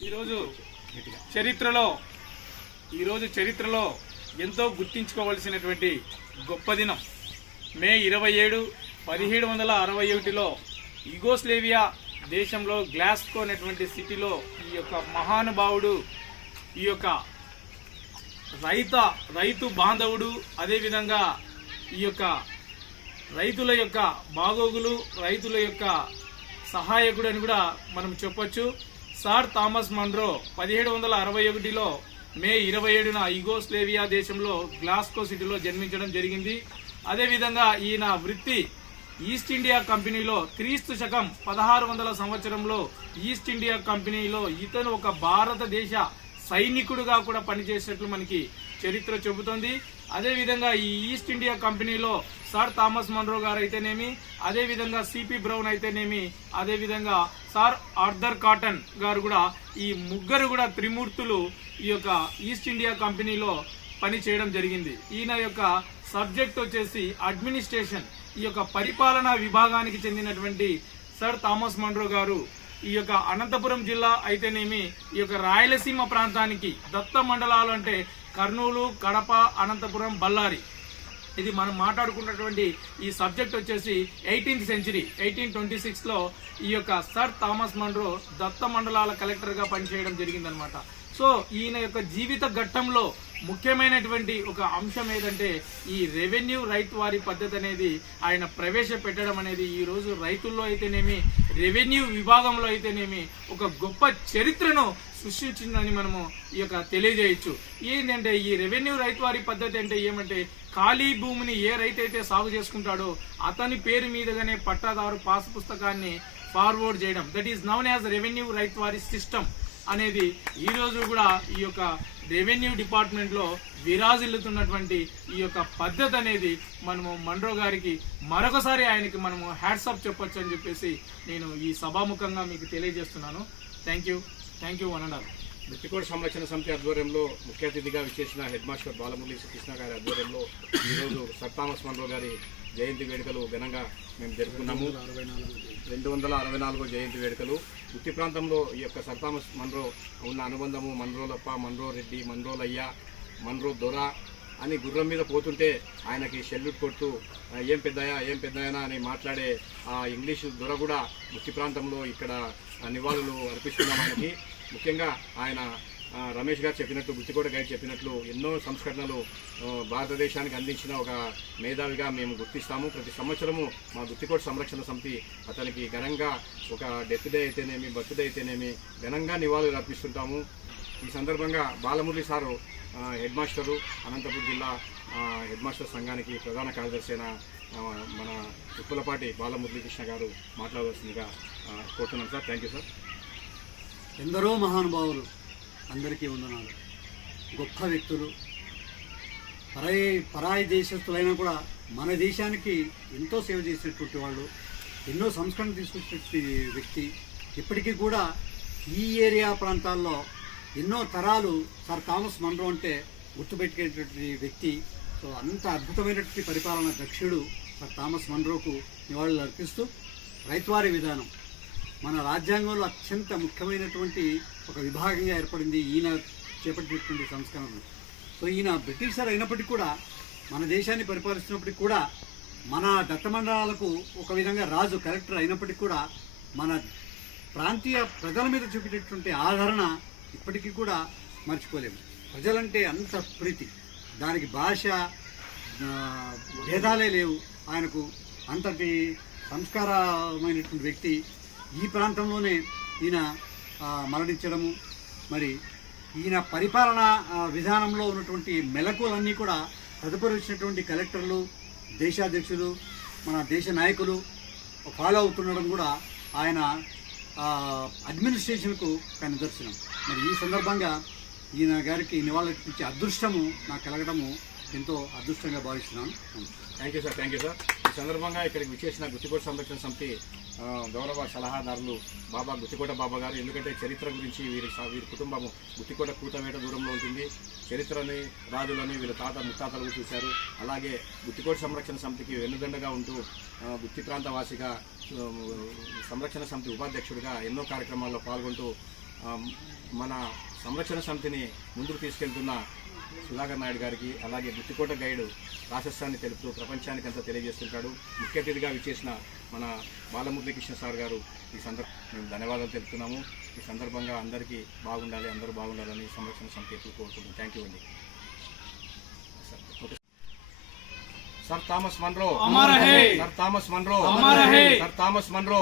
ఈరోజు చరిత్రలో ఈరోజు చరిత్రలో ఎంతో గుర్తించుకోవలసినటువంటి గొప్ప దినం. మే ఇరవై ఏడు పదిహేడు వందల అరవై ఒకటిలో యుగోస్లేవియా దేశంలో గ్లాస్కో అనేటువంటి సిటీలో ఈ యొక్క మహానుభావుడు ఈ యొక్క రైత రైతు బాంధవుడు అదేవిధంగా ఈ యొక్క రైతుల యొక్క బాగోగులు రైతుల యొక్క సహాయకుడు అని కూడా మనం చెప్పొచ్చు. సార్ థామస్ మన్రో పదిహేడు వందల అరవై ఒకటిలో మే ఇరవై ఏడున ఇగోస్లేవియా దేశంలో గ్లాస్కో సిటీలో జన్మించడం జరిగింది. అదేవిధంగా ఈయన వృత్తి ఈస్ట్ ఇండియా కంపెనీలో క్రీస్తు శకం పదహారు వందల సంవత్సరంలో ఈస్ట్ ఇండియా కంపెనీలో ఇతను ఒక భారతదేశ సైనికుడుగా కూడా పనిచేసినట్లు మనకి చరిత్ర చెబుతోంది. అదేవిధంగా ఈ ఈస్ట్ ఇండియా కంపెనీలో సార్ థామస్ మన్రో గారు అయితేనేమి అదేవిధంగా సిపి బ్రౌన్ అయితేనేమి అదేవిధంగా సార్ ఆర్థర్ కాటన్ గారు కూడా ఈ ముగ్గురు కూడా త్రిమూర్తులు ఈ యొక్క ఈస్ట్ ఇండియా కంపెనీలో పని చేయడం జరిగింది. ఈయన యొక్క సబ్జెక్ట్ వచ్చేసి అడ్మినిస్ట్రేషన్ ఈ యొక్క పరిపాలనా విభాగానికి చెందినటువంటి సార్ థామస్ మన్రో గారు ఈ యొక్క అనంతపురం జిల్లా అయితేనేమి ఈ యొక్క రాయలసీమ ప్రాంతానికి దత్త మండలాలు అంటే కర్నూలు కడప అనంతపురం బళ్ళారి. ఇది మనం మాట్లాడుకున్నటువంటి ఈ సబ్జెక్ట్ వచ్చేసి ఎయిటీన్త్ సెంచరీ ఎయిటీన్ ట్వంటీ సిక్స్లో ఈ యొక్క సర్ థామస్ మండ్రో దత్త మండలాల కలెక్టర్గా పనిచేయడం జరిగిందనమాట. సో ఈయన యొక్క జీవిత ఘట్టంలో ముఖ్యమైనటువంటి ఒక అంశం ఏదంటే ఈ రెవెన్యూ రైతు వారి పద్ధతి అనేది ఆయన ప్రవేశపెట్టడం అనేది. ఈ రోజు రైతుల్లో అయితేనేమి రెవెన్యూ విభాగంలో అయితేనేమి ఒక గొప్ప చరిత్రను సృష్టించిందని మనము ఈ యొక్క తెలియజేయచ్చు. ఏంటంటే ఈ రెవెన్యూ రైతు వారి పద్ధతి అంటే ఏమంటే ఖాళీ భూమిని ఏ రైతు అయితే సాగు చేసుకుంటాడో అతని పేరు మీదగానే పట్టాదారు పాస్ పుస్తకాన్ని ఫార్వర్డ్ చేయడం. That is known as revenue రైతు వారి సిస్టమ్. అనేది ఈ రోజు కూడా ఈ యొక్క రెవెన్యూ డిపార్ట్మెంట్లో విరాజిల్లుతున్నటువంటి ఈ యొక్క పద్ధతి అనేది మనము మండ్రో గారికి మరొకసారి ఆయనకి మనము హ్యాట్సాప్ చెప్పొచ్చు అని చెప్పేసి నేను ఈ సభాముఖంగా మీకు తెలియజేస్తున్నాను. Thank you thank you one and all సంరక్షణ సమితి ఆధ్వర్యంలో ముఖ్య అతిథిగా విచ్చేసిన హెడ్ మాస్టర్ బాలమురళీ కృష్ణ గారి ఆధ్వర్యంలో ఈరోజు సర్ థామస్ మండ్రో గారి జయంతి వేడుకలు ఘనంగా మేము జరుపుకున్నాము. రెండు వందల అరవై నాలుగో జయంతి వేడుకలు. ఉత్తి ప్రాంతంలో ఈ యొక్క సర్తామస్ మన్రో ఉన్న అనుబంధము మన్రోలప్ప మన్రో రెడ్డి మన్రోలయ్య మన్రో దొర అని గుర్రం మీద పోతుంటే ఆయనకి షెల్యూట్ కొడుతూ ఏం పెద్దయా ఏం పెద్దయనా అని మాట్లాడే ఆ ఇంగ్లీషు దొర కూడా వృత్తి ప్రాంతంలో ఇక్కడ నివాళులు అర్పిస్తున్నాం ఆయనకి. ముఖ్యంగా ఆయన రమేష్ గారు చెప్పినట్టు గుత్తికోట గైడ్ చెప్పినట్లు ఎన్నో సంస్కరణలు భారతదేశానికి అందించిన ఒక మేధావిగా మేము గుర్తిస్తాము. ప్రతి సంవత్సరము మా గుత్తికోట సంరక్షణ సమితి అతనికి ఘనంగా ఒక డెత్ డే అయితేనేమి బర్త్డే అయితేనేమి ఘనంగా నివాళులు అర్పిస్తుంటాము. ఈ సందర్భంగా Balamurali sir head master Anantapur జిల్లా హెడ్ మాస్టర్ సంఘానికి ప్రధాన కార్యదర్శి అయిన మన ఉప్పులపాటి బాలమురళీకృష్ణ గారు మాట్లాడవలసిందిగా కోరుతున్నాం కోరుతున్నాను సార్. Thank you sir. ఎందరో మహానుభావులు అందరికీ వందనాలు. గొప్ప వ్యక్తులు. పరాయి పరాయి దేశస్తులైనా కూడా మన దేశానికి ఎంతో సేవ చేసినటువంటి వాళ్ళు ఎన్నో సంస్కరణ తీసుకొచ్చినటువంటి వ్యక్తి. ఇప్పటికీ కూడా ఈ ఏరియా ప్రాంతాల్లో ఎన్నో తరాలు సార్ థామస్ మన్రో అంటే గుర్తుపెట్టుకునేటువంటి వ్యక్తి. సో అంత అద్భుతమైనటువంటి పరిపాలన దక్షుడు సార్ థామస్ మన్రోకు నివాళులు అర్పిస్తూ రైతువారి విధానం. మన రాజ్యాంగంలో అత్యంత ముఖ్యమైనటువంటి ఒక విభాగంగా ఏర్పడింది ఈయన చేపట్టినటువంటి సంస్కరణలు. సో ఈయన బ్రిటిషర్ అయినప్పటికీ కూడా మన దేశాన్ని పరిపాలిస్తున్నప్పటికీ కూడా మన దత్తమండలాలకు ఒక విధంగా రాజు కలెక్టర్ అయినప్పటికీ కూడా మన ప్రాంతీయ ప్రజల మీద చూపించేటువంటి ఆదరణ ఇప్పటికీ కూడా మర్చిపోలేము. ప్రజలంటే అంత ప్రీతి. దానికి భాష భేదాలే లేవు. ఆయనకు అంతటి సంస్కారమైనటువంటి వ్యక్తి ఈ ప్రాంతంలోనే ఈయన మరణించడము మరి ఈయన పరిపాలన విధానంలో ఉన్నటువంటి మెలకువలన్నీ కూడా తదుపరి వచ్చినటువంటి కలెక్టర్లు దేశాధ్యక్షులు మన దేశ నాయకులు ఫాలో అవుతుండడం కూడా ఆయన అడ్మినిస్ట్రేషన్కు ఒక నిదర్శనం. మరి ఈ సందర్భంగా ఈయన గారికి నివాళులర్పించే అదృష్టము నాకు కలగడము ఎంతో అదృష్టంగా భావిస్తున్నాను. Thank you sir thank you sir ఈ సందర్భంగా ఇక్కడికి విచ్చేసిన గుత్తికోట సంరక్షణ సమితి గౌరవ సలహాదారులు బాబా గుత్తికోట బాబా గారు. ఎందుకంటే చరిత్ర గురించి వీరి వీరి కుటుంబము గుత్తికోట కూతవేట దూరంలో ఉంటుంది. చరిత్రని రాజులని వీళ్ళ తాత ముత్తాతలు చూశారు. అలాగే గుత్తికోట సంరక్షణ సమితికి వెన్నుదండగా ఉంటూ గుత్తి ప్రాంతవాసిగా సంరక్షణ సమితి ఉపాధ్యక్షుడిగా ఎన్నో కార్యక్రమాల్లో పాల్గొంటూ మన సంరక్షణ సమితిని ముందుకు తీసుకెళ్తున్న సుధాకర్ నాయుడు గారికి అలాగే గుత్తికోట గైడ్ రాశస్యాన్ని తెలుపుతూ ప్రపంచానికి అంతా తెలియజేస్తుంటాడు ముఖ్య అతిథిగా విచ్చేసిన మన బాలమురళీకృష్ణ సార్ గారు ఈ సందర్భ మేము ధన్యవాదాలు తెలుపుతున్నాము ఈ సందర్భంగా అందరికీ బాగుండాలి అందరూ బాగుండాలని సంరక్షణ సంకేతం కోరుకుంటున్నాం థ్యాంక్ యూ అండి sir, okay. Sir Thomas Munro sir high sir Thomas Munro అమర్ హై సర్ థామస్ మన్రో